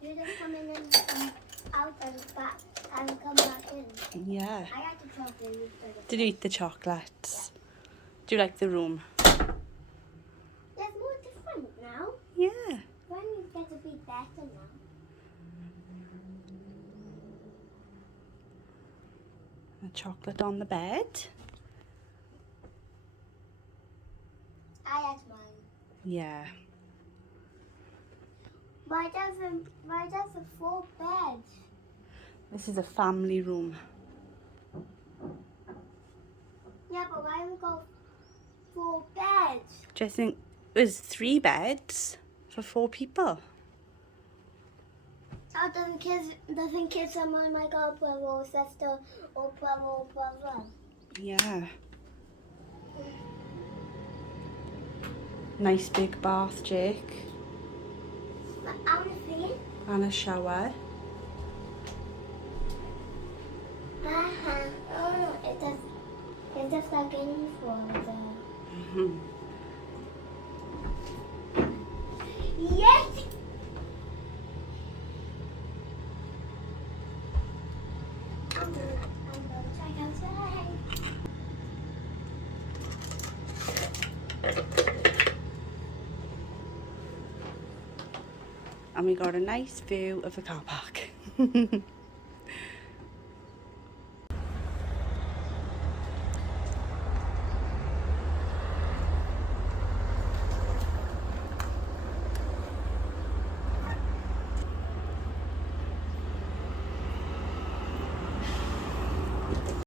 You just come in and come out and back and come back in. Yeah. I had the chocolate instead of Did you eat the chocolates? Do you like the room? There's more different now. Yeah. When you get to be better now. A chocolate on the bed. I had mine. Yeah. Why does the 4 beds? This is a family room. Yeah, but why we got 4 beds? Just think there's 3 beds for 4 people. Oh, doesn't kids someone might go brother or sister or brother? Yeah. Nice big bath, Jake. I want to see it. And a shower. Oh, it's just like in water. Yes! I'm gonna check outside. And we got a nice view of the car park.